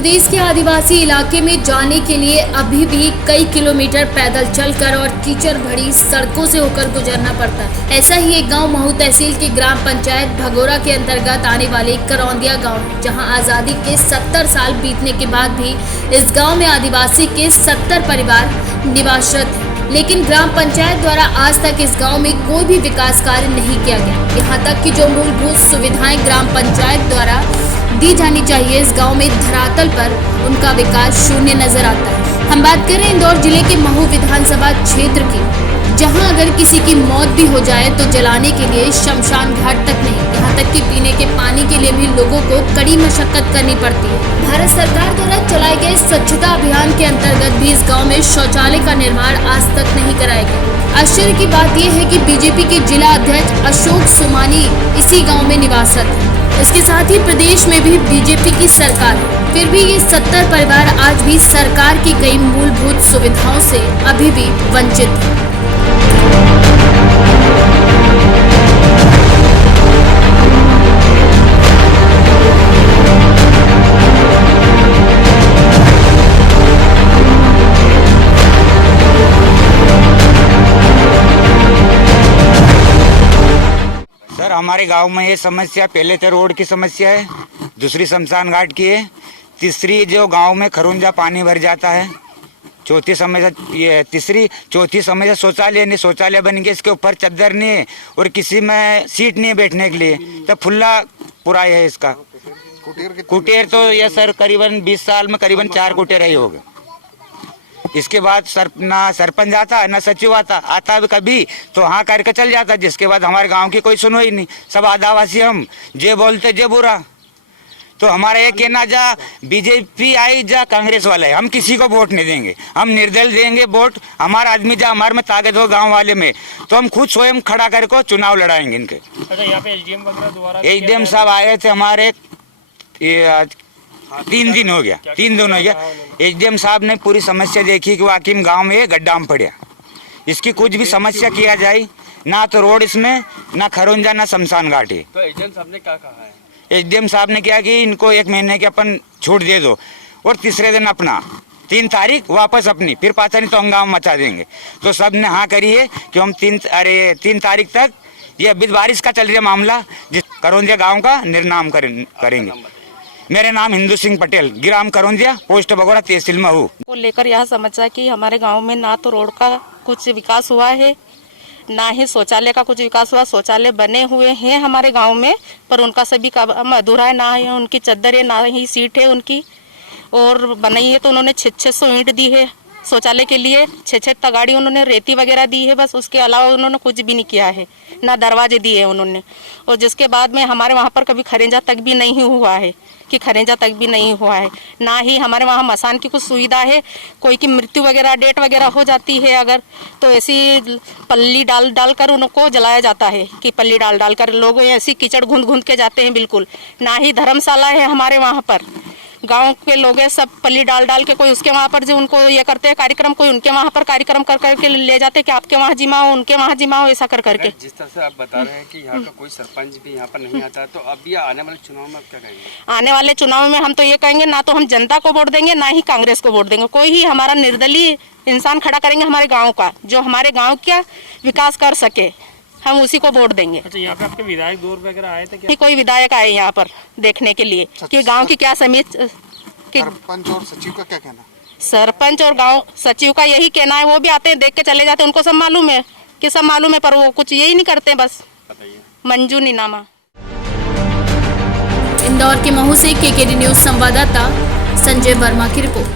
प्रदेश के आदिवासी इलाके में जाने के लिए अभी भी कई किलोमीटर पैदल चलकर और कीचड़ भरी सड़कों से होकर गुजरना पड़ता है। ऐसा ही एक गांव महू तहसील के ग्राम पंचायत भगोरा के अंतर्गत आने वाले करौंदिया गांव है, जहां आज़ादी के 70 साल बीतने के बाद भी इस गाँव में आदिवासी के 70 परिवार निवासरत है। लेकिन ग्राम पंचायत द्वारा आज तक इस गांव में कोई भी विकास कार्य नहीं किया गया। यहाँ तक कि जो मूलभूत सुविधाएं ग्राम पंचायत द्वारा दी जानी चाहिए, इस गांव में धरातल पर उनका विकास शून्य नजर आता है। हम बात कर रहे हैं इंदौर जिले के महू विधानसभा क्षेत्र की, जहां अगर किसी की मौत भी हो जाए तो जलाने के लिए शमशान घाट तक नहीं, यहाँ तक कि पीने के पानी के लिए भी लोगों को कड़ी मशक्कत करनी पड़ती है। भारत सरकार द्वारा चलाए गए स्वच्छता अभियान के अंतर्गत भी इस गांव में शौचालय का निर्माण आज तक नहीं कराया गया। आश्चर्य की बात यह है कि बीजेपी के जिला अध्यक्ष अशोक सुमानी इसी गाँव में निवासरत है। इसके साथ ही प्रदेश में भी बीजेपी की सरकार है, फिर भी ये 70 परिवार आज भी सरकार की कई मूलभूत सुविधाओं से अभी भी वंचित है। सर, हमारे गांव में ये समस्या पहले तो रोड की समस्या है, दूसरी शमशान घाट की है, तीसरी जो गांव में खरुंजा पानी भर जाता है, चौथी समस्या शौचालय नहीं, शौचालय बन गया, इसके ऊपर चद्दर नहीं है और किसी में सीट नहीं है बैठने के लिए, तो फुल्ला पूरा है इसका। कुटेर तो ये सर करीबन 20 साल में करीबन 4 कुटेर ही हो गए। इसके बाद ना सरपंच आता ना सचिव आता भी कभी तो हाँ करके चल जाता, जिसके बाद हमारे गांव की कोई सुनो ही नहीं। सब आदिवासी हम जे बोलते जे बुरा। तो हमारा ये कहना, जा बीजेपी आई जा कांग्रेस वाला है, हम किसी को वोट नहीं देंगे, हम निर्दल देंगे वोट। हमारा आदमी जा हमारे में ताकत हो गांव वाले में तो हम खुद स्वयं खड़ा करके चुनाव लड़ाएंगे इनके। अच्छा, यहाँ पे एसडीएम वगैरह दोबारा एसडीएम साहब आए थे हमारे, 3 दिन हो गया। एसडीएम साहब ने पूरी समस्या देखी कि वाकई में गांव में गड्ढा में पड़ा। इसकी कुछ भी समस्या किया जाए, ना तो रोड इसमें, ना खरुंजा, ना शमशान घाट है। तो एसडीएम साहब ने क्या कहा है? एसडीएम साहब ने क्या कि इनको 1 महीने की अपन छूट दे दो और तीसरे दिन अपना 3 तारीख वापस अपनी, फिर पाचा नहीं तो हंगामा मचा देंगे। तो सब ने हाँ करी है कि हम 3 तारीख तक, ये अभी बारिश का चल रहा मामला, जिस करौंदिया गाँव का निर्नाम करेंगे। मेरा नाम हिंदू सिंह पटेल, ग्राम करौंदिया, पोस्ट भगोरा, तहसील महू। को लेकर यह समस्या कि हमारे गांव में ना तो रोड का कुछ विकास हुआ है, ना ही शौचालय का कुछ विकास हुआ। शौचालय बने हुए हैं हमारे गांव में, पर उनका सभी काम अधूरा है। ना ही उनकी चद्दर है, ना ही सीट है उनकी, और बनाई है तो उन्होंने 600 ईंट दी है शौचालय के लिए, 6 तगाड़ी उन्होंने रेती वगैरह दी है, बस उसके अलावा उन्होंने कुछ भी नहीं किया है, ना दरवाजे दिए उन्होंने। और जिसके बाद में हमारे वहाँ पर कभी खरेंजा तक भी नहीं हुआ है, ना ही हमारे वहाँ मसान की कुछ सुविधा है। कोई की मृत्यु वगैरह, डेट वगैरह हो जाती है अगर, तो ऐसी पल्ली डाल कर उनको जलाया जाता है कि पल्ली डाल कर लोग ऐसी कीचड़ घूंद के जाते हैं बिल्कुल। ना ही धर्मशाला है हमारे वहाँ पर, गांव के लोग हैं सब पल्ली डाल के, कोई उसके वहाँ पर जो उनको ये करते हैं कार्यक्रम, कोई उनके वहाँ पर कार्यक्रम कर करके ले जाते हैं कि आपके वहाँ जिमाओ, उनके वहाँ जिमाओ, ऐसा कर करके। जिस तरह से आप बता रहे हैं कि यहाँ का कोई सरपंच भी यहाँ पर नहीं आता है, तो अभी आने वाले चुनाव में आप क्या कहेंगे? आने वाले चुनाव में हम तो ये कहेंगे, ना तो हम जनता को वोट देंगे, ना ही कांग्रेस को वोट देंगे। कोई ही हमारा निर्दलीय इंसान खड़ा करेंगे हमारे गाँव का, जो हमारे गाँव का विकास कर सके, हम उसी को वोट देंगे। अच्छा, यहाँ पे आपके विधायक दौर वगैरह आए थे क्या? कोई विधायक आए यहाँ पर देखने के लिए कि गाँव की क्या समिति। सरपंच और सचिव का क्या कहना? सरपंच और गांव सचिव का यही कहना है, वो भी आते हैं, देख के चले जाते हैं, उनको सब मालूम है, पर वो कुछ यही नहीं करते, बस मंजूर नहीं नामा। इंदौर के महू से केकेडी न्यूज संवाददाता संजय वर्मा की रिपोर्ट।